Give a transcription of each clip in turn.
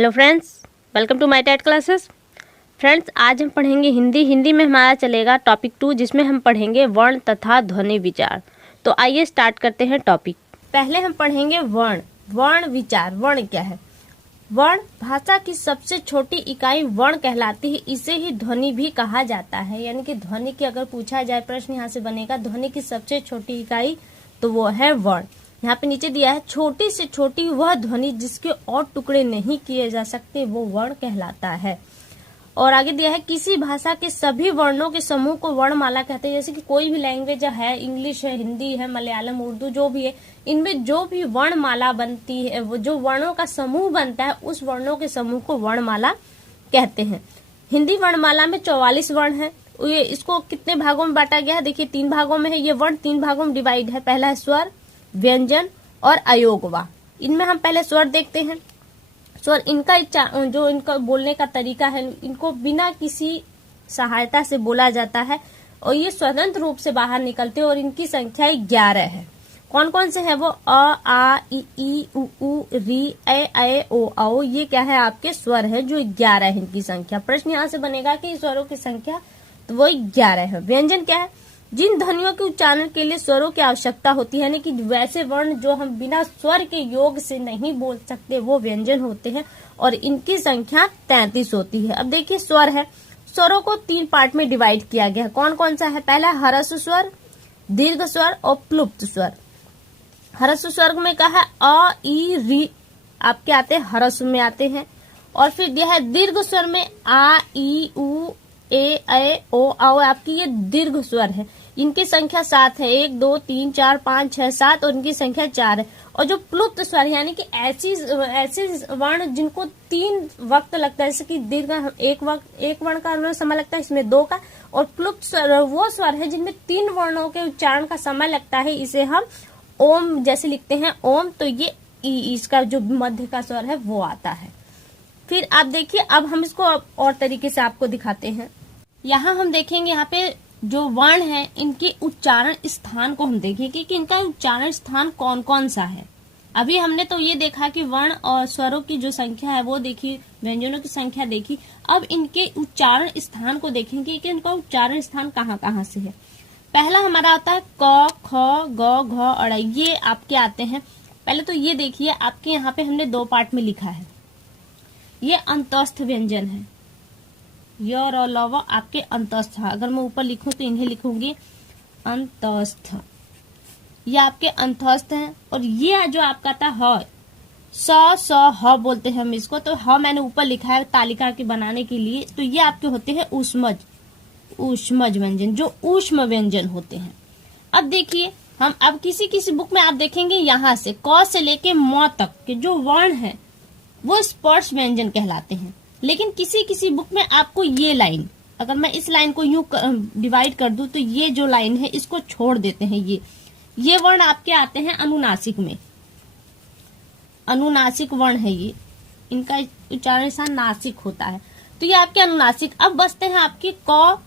Hello friends, welcome to my TET classes. Friends, आज हम पढ़ेंगे हिंदी में हमारा चलेगा टॉपिक 2, जिसमें हम पढ़ेंगे वर्ण तथा ध्वनि विचार। तो आइए स्टार्ट करते हैं टॉपिक। पहले हम पढ़ेंगे वर्ण विचार। वर्ण क्या है? वर्ण भाषा की सबसे छोटी इकाई वर्ण कहलाती है। इसे ही ध्वनि भी कहा जाता है। यानी कि ध्वनि की अगर पूछा जाए, प्रश्न यहाँ से बनेगा ध्वनि की सबसे छोटी इकाई, तो वो है वर्ण। यहाँ पे नीचे दिया है छोटी से छोटी वह ध्वनि जिसके और टुकड़े नहीं किए जा सकते, वो वर्ण कहलाता है। और आगे दिया है किसी भाषा के सभी वर्णों के समूह को वर्णमाला कहते हैं। जैसे कि कोई भी लैंग्वेज है, इंग्लिश है, हिंदी है, मलयालम, उर्दू, जो भी है, इनमें जो भी वर्णमाला बनती है, वो जो वर्णों का समूह बनता है, उस वर्णों के समूह को वर्णमाला कहते हैं। हिंदी वर्णमाला में 44 वर्ण है। ये इसको कितने भागों में बांटा गया है? देखिए 3 भागों में है। ये वर्ण 3 भागों में डिवाइड है। पहला है स्वर, व्यंजन और अयोगवा। इनमें हम पहले स्वर देखते हैं। स्वर इनका जो इनका बोलने का तरीका है, इनको बिना किसी सहायता से बोला जाता है और ये स्वतंत्र रूप से बाहर निकलते हैं और इनकी संख्या 11 है। कौन कौन से है वो? अ, आ, ई, उ, री, ए, ओ, औ। ये क्या है? आपके स्वर है, जो 11 है इनकी संख्या। प्रश्न यहाँ से बनेगा कि स्वरों की संख्या, तो वो 11 है। व्यंजन क्या है? जिन ध्वनियों के उच्चारण के लिए स्वरों की आवश्यकता होती है, यानी कि वैसे वर्ण जो हम बिना स्वर के योग से नहीं बोल सकते, वो व्यंजन होते हैं और इनकी संख्या 33 होती है। अब देखिए स्वर है। स्वरों को 3 पार्ट में डिवाइड किया गया है। कौन कौन सा है? पहला ह्रस्व स्वर, दीर्घ स्वर और प्लुप्त स्वर। ह्रस्व स्वर में कहा अ, ई, री आपके आते हैं, ह्रस्व में आते हैं। और फिर यह है दीर्घ स्वर में आ, ई, उ, ए, ओ, औ। आपकी ये दीर्घ स्वर है। इनकी संख्या 7 है। 1, 2, 3, 4, 5, 6, 7 और इनकी संख्या 4 है। और जो प्लुप्त स्वर यानी कि ऐसे वर्ण जिनको 3 वक्त लगता है, जैसे कि दीर्घ एक वर्ण का समय लगता है, इसमें 2 का। और प्लुप्त स्वर वो स्वर है जिनमें 3 वर्णों के उच्चारण का समय लगता है। इसे हम ओम जैसे लिखते हैं, ओम। तो ये इसका जो मध्य का स्वर है वो आता है। फिर आप देखिए, अब हम इसको और तरीके से आपको दिखाते हैं। यहाँ हम देखेंगे, यहाँ पे जो वर्ण है, इनके उच्चारण स्थान को हम देखेंगे कि इनका उच्चारण स्थान कौन कौन सा है। अभी हमने तो ये देखा कि वर्ण और स्वरों की जो संख्या है वो देखी, व्यंजनों की संख्या देखी। अब इनके उच्चारण स्थान को देखेंगे कि इनका उच्चारण स्थान कहाँ कहाँ से है। पहला हमारा आता है क, ख, ग, घ, अड़। ये आपके आते हैं। पहले तो ये देखिए, आपके यहाँ पे हमने 2 पार्ट में लिखा है। ये अंतस्थ व्यंजन है। य, र, ल, व आपके अंतस्थ। अगर मैं ऊपर लिखूं तो इन्हें लिखूंगी अंतस्थ। ये आपके अंतस्थ हैं। और ये जो आपका था ह, स, ह बोलते हैं हम इसको। तो ह मैंने ऊपर लिखा है तालिका के बनाने के लिए। तो ये आपके होते हैं ऊष्मज व्यंजन, जो ऊष्म व्यंजन होते हैं। अब देखिए, हम अब किसी बुक में आप देखेंगे, यहाँ से क से लेके म तक के जो वर्ण है वो स्पर्श व्यंजन कहलाते हैं। लेकिन किसी बुक में आपको ये लाइन, अगर मैं इस लाइन को यूं डिवाइड कर दूं, तो ये जो लाइन है इसको छोड़ देते हैं। ये वर्ण आपके आते हैं अनुनासिक में। अनुनासिक वर्ण है ये, इनका उच्चारण स्थान नासिक होता है। तो ये आपके अनुनासिक। अब बचते हैं आपके क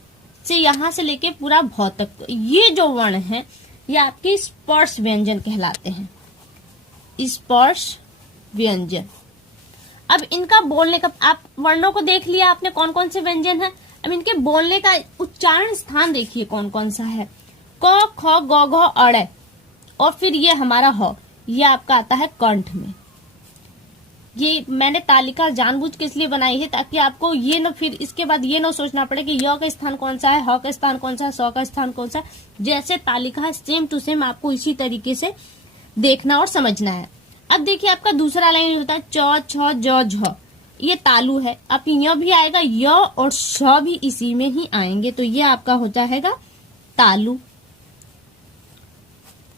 से यहाँ से लेके पूरा भ तक। ये जो वर्ण है ये आपके स्पर्श व्यंजन कहलाते हैं। स्पर्श व्यंजन। अब इनका बोलने का, आप वर्णों को देख लिया आपने कौन कौन से व्यंजन है। अब इनके बोलने का उच्चारण स्थान देखिए कौन कौन सा है। क, ख, ग, घ, अड़। और फिर ये हमारा ह, ये आपका आता है कंठ में। ये मैंने तालिका जानबूझ के इसलिए बनाई है ताकि आपको ये न, फिर इसके बाद ये न सोचना पड़े कि य का स्थान कौन सा है, ह का स्थान कौन सा है, स का स्थान कौन सा है। जैसे तालिका है सेम टू सेम आपको इसी तरीके से देखना और समझना है। अब देखिए, आपका दूसरा लाइन होता है च, छ, ज, झ। ये तालु है। अब य भी आएगा, य और श भी इसी में ही आएंगे। तो ये आपका हो जाएगा तालु।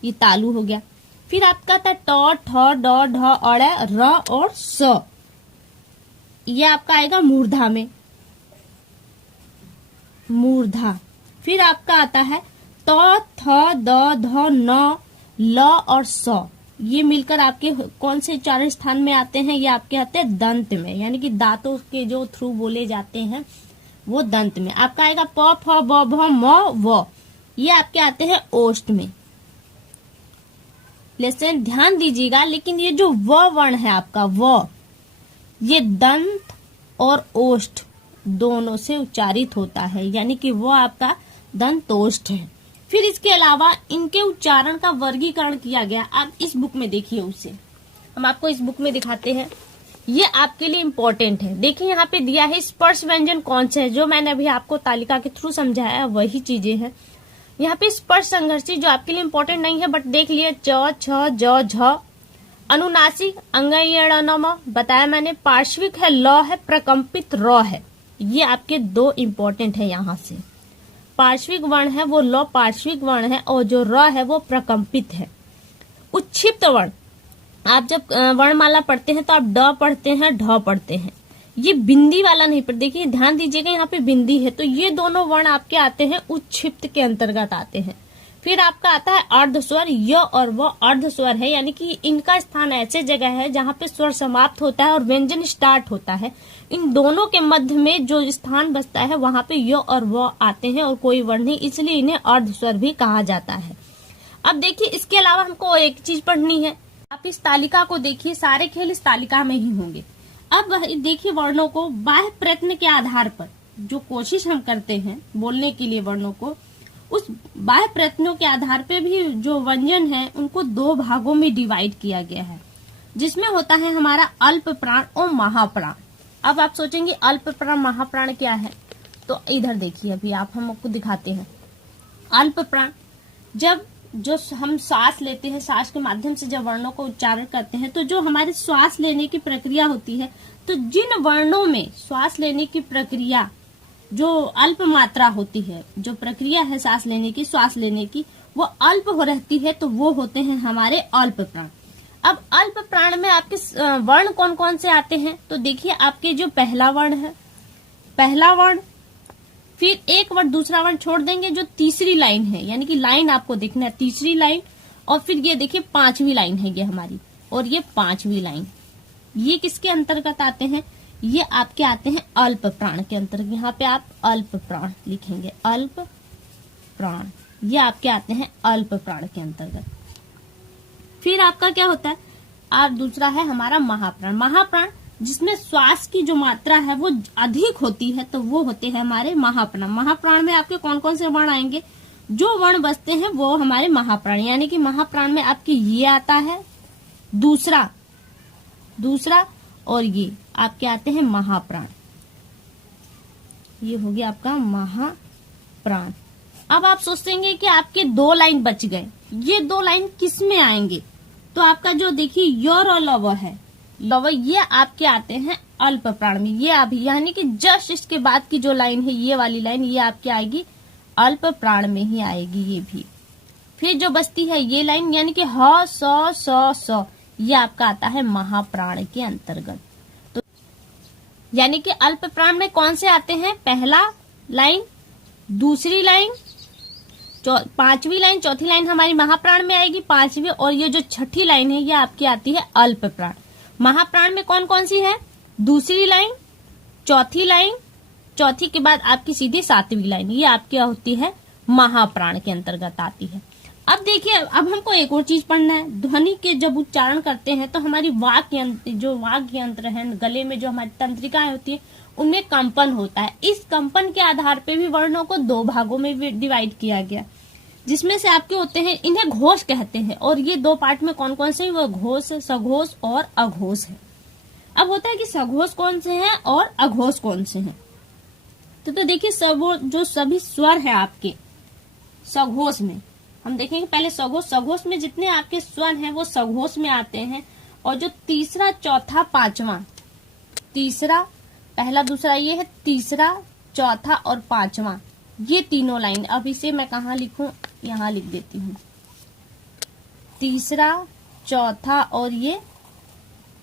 ये तालु हो गया। फिर आपका था ट, ठ, ड, ढ, अड़, र और स। ये आपका आएगा मूर्धा में, मूर्धा। फिर आपका आता है त, थ, द, ध, न, ल और स। ये मिलकर आपके कौन से उच्चारण स्थान में आते हैं? ये आपके आते हैं दंत में, यानी कि दांतों के जो थ्रू बोले जाते हैं वो दंत में। आपका आएगा प, फ, ब, भ, म, व। ये आपके आते हैं ओष्ठ में। लेकिन ध्यान दीजिएगा, लेकिन ये जो व वर्ण है आपका, व, ये दंत और ओष्ठ दोनों से उच्चारित होता है, यानी कि वो आपका दंतोष्ठ है। फिर इसके अलावा इनके उच्चारण का वर्गीकरण किया गया। आप इस बुक में देखिए, उसे हम आपको इस बुक में दिखाते हैं, ये आपके लिए इम्पोर्टेंट है। देखिए यहाँ पे दिया है स्पर्श व्यंजन कौन से है, जो मैंने अभी आपको तालिका के थ्रू समझाया वही चीजें हैं। यहाँ पे स्पर्श संघर्षी जो आपके लिए इम्पोर्टेंट नहीं है, बट देख लिए च, छ, ज, झ। अनुनासिक अंगयणनम बताया मैंने, पार्श्विक है ल है, प्रकंपित र है। ये आपके दो इम्पोर्टेंट है। यहाँ से पार्श्विक वर्ण है वो ल पार्श्विक वर्ण है, और जो र है वो प्रकंपित है। उच्छिप्त वर्ण, आप जब वर्णमाला पढ़ते हैं तो आप ड पढ़ते हैं, ढ पढ़ते हैं, ये बिंदी वाला नहीं पढ़ते। देखिए ध्यान दीजिएगा, यहाँ पे बिंदी है, तो ये दोनों वर्ण आपके आते हैं उच्छिप्त के अंतर्गत आते हैं। फिर आपका आता है अर्ध स्वर, य और व अर्ध स्वर है, यानी कि इनका स्थान ऐसे जगह है जहाँ पे स्वर समाप्त होता है और व्यंजन स्टार्ट होता है। इन दोनों के मध्य में जो स्थान बचता है वहां पे य और व आते हैं और कोई वर्ण नहीं, इसलिए इन्हें अर्ध स्वर भी कहा जाता है। अब देखिए इसके अलावा हमको एक चीज पढ़नी है। आप इस तालिका को देखिए, सारे खेल इस तालिका में ही होंगे। अब देखिए वर्णों को बाह्य प्रयत्न के आधार पर जो कोशिश हम करते हैं बोलने के लिए वर्णों को, उस बाह्य प्रयत्नों के आधार पे भी जो व्यंजन है उनको दो भागों में डिवाइड किया गया है, जिसमें होता है हमारा अल्प प्राण और महाप्राण। अब आप सोचेंगे अल्प प्राण महाप्राण क्या है, तो इधर देखिए, अभी हम आपको दिखाते हैं। अल्प प्राण, जब जो हम सांस लेते हैं, सांस के माध्यम से जब वर्णों को उच्चारण करते हैं, तो जो हमारे श्वास लेने की प्रक्रिया होती है, तो जिन वर्णों में श्वास लेने की प्रक्रिया जो अल्प मात्रा होती है, जो प्रक्रिया है सांस लेने की, श्वास लेने की, वो अल्प हो रहती है, तो वो होते हैं हमारे अल्प प्राण। अब अल्प प्राण में आपके वर्ण कौन कौन से आते हैं, तो देखिए आपके जो पहला वर्ण है, पहला वर्ण, फिर एक वर्ण दूसरा वर्ण छोड़ देंगे, जो तीसरी लाइन है, यानी कि लाइन आपको देखना है तीसरी लाइन, और फिर ये देखिए पांचवी लाइन है ये हमारी, और ये पांचवी लाइन, ये किसके अंतर्गत आते हैं, ये आपके आते हैं अल्प प्राण के अंतर्गत। यहाँ पे आप अल्प प्राण लिखेंगे, अल्प प्राण, ये आपके आते हैं अल्प प्राण के अंतर्गत। फिर आपका क्या होता है, आप दूसरा है हमारा महाप्राण। महाप्राण जिसमें श्वास की जो मात्रा है वो अधिक होती है, तो वो होते हैं हमारे महाप्राण। महाप्राण में आपके कौन कौन से वर्ण आएंगे, जो वर्ण बचते हैं वो हमारे महाप्राण, यानी कि महाप्राण में आपके ये आता है, दूसरा और ये आपके आते हैं महाप्राण। ये हो गया आपका महाप्राण। अब आप सोचेंगे कि आपके दो लाइन बच गए, ये दो लाइन किस में आएंगे, तो आपका जो देखिए योर और लव है, लव, ये आपके आते हैं अल्प प्राण में। ये अभी यानी कि जस्ट इसके बाद की जो लाइन है, ये वाली लाइन, ये आपके आएगी अल्प प्राण में ही आएगी ये भी। फिर जो बचती है ये लाइन, यानी कि ह स ये आपका आता है महाप्राण के अंतर्गत। तो यानी कि अल्प प्राण में कौन से आते हैं, पहला लाइन, दूसरी लाइन, पांचवी लाइन, चौथी लाइन हमारी महाप्राण में आएगी, पांचवी, और ये जो छठी लाइन है ये आपकी आती है अल्प प्राण। महाप्राण में कौन कौन सी है, दूसरी लाइन, चौथी लाइन, चौथी के बाद आपकी सीधी सातवीं लाइन, ये आपकी होती है महाप्राण के अंतर्गत आती है। अब देखिए, अब हमको एक और चीज पढ़ना है। ध्वनि के जब उच्चारण करते हैं तो हमारी वाक यंत्र, जो वाक यंत्र है, गले में जो हमारी तंत्रिकाएं होती है, उनमें कंपन होता है। इस कंपन के आधार पे भी वर्णों को दो भागों में डिवाइड किया गया, जिसमें से आपके होते हैं, इन्हें घोष कहते हैं, और ये दो पार्ट में कौन कौन से, वो घोष, सघोष और अघोष है। अब होता है कि सघोष कौन से हैं और अघोष कौन से हैं, तो देखिए जो सभी स्वर है आपके सघोष में, हम देखेंगे पहले सघोष में जितने आपके स्वर हैं वो सघोष में आते हैं, और जो तीसरा, चौथा, पांचवा, तीसरा, पहला, दूसरा, ये है तीसरा, चौथा और पांचवा, ये तीनों लाइन। अब इसे मैं कहाँ लिखूं, यहाँ लिख देती हूँ, तीसरा, चौथा और ये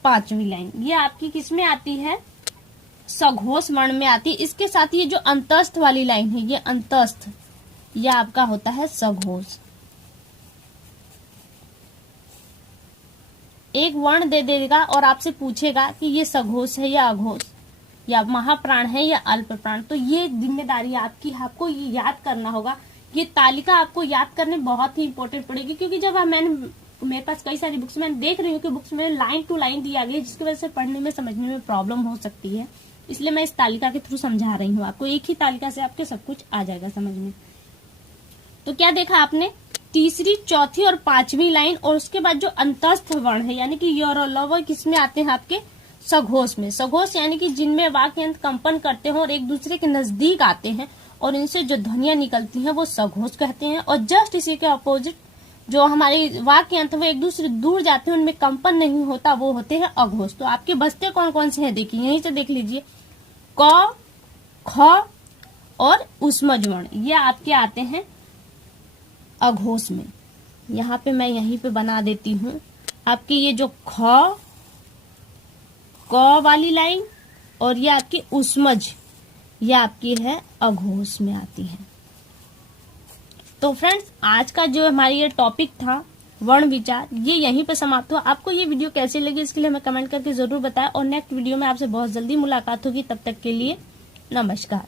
पांचवी लाइन, ये आपकी किस में आती है, सघोष वर्ण में आती है। इसके साथ ये जो अंतस्थ वाली लाइन है, ये अंतस्थ, ये आपका होता है सघोष। एक वर्ण दे देगा और आपसे पूछेगा कि ये सघोष है या अघोष, या महाप्राण है या अल्प प्राण, तो ये जिम्मेदारी आपकी, आपको ये याद करना होगा। ये तालिका आपको याद करने बहुत ही इंपॉर्टेंट पड़ेगी, क्योंकि जब मैंने मेरे पास कई सारी बुक्स, मैं देख रही हूँ कि बुक्स में लाइन टू लाइन दिया गया है, जिसकी वजह से पढ़ने में समझने में प्रॉब्लम हो सकती है। इसलिए मैं इस तालिका के थ्रू समझा रही हूँ आपको। एक ही तालिका से आपके सब कुछ आ जाएगा समझ में। तो क्या देखा आपने, तीसरी, चौथी और पांचवी लाइन, और उसके बाद जो अंतस्थ वर्ण है यानी कि य और ल, वो किसमें आते हैं आपके सघोष में। सघोष यानी कि जिनमें वाक्य अंत कंपन करते हैं और एक दूसरे के नजदीक आते हैं और इनसे जो ध्वनियां निकलती हैं वो सघोष कहते हैं। और जस्ट इसी के अपोजिट जो हमारे वाक्य अंत वो एक दूसरे दूर जाते हैं, उनमें कंपन नहीं होता, वो होते हैं अघोष। तो आपके बचते कौन कौन से हैं देखिए, यहीं से देख लीजिए, क, ख और ऊष्मज वर्ण, ये आपके आते हैं अघोष में। यहाँ पे मैं यहीं पे बना देती हूँ आपकी ये जो ख, क वाली लाइन और ये आपकी ऊष्मज, ये आपकी है अघोष में आती है। तो फ्रेंड्स, आज का जो हमारी ये टॉपिक था वर्ण विचार, ये यहीं पे समाप्त हुआ। आपको ये वीडियो कैसी लगी इसके लिए हमें कमेंट करके जरूर बताएं, और नेक्स्ट वीडियो में आपसे बहुत जल्दी मुलाकात होगी। तब तक के लिए नमस्कार।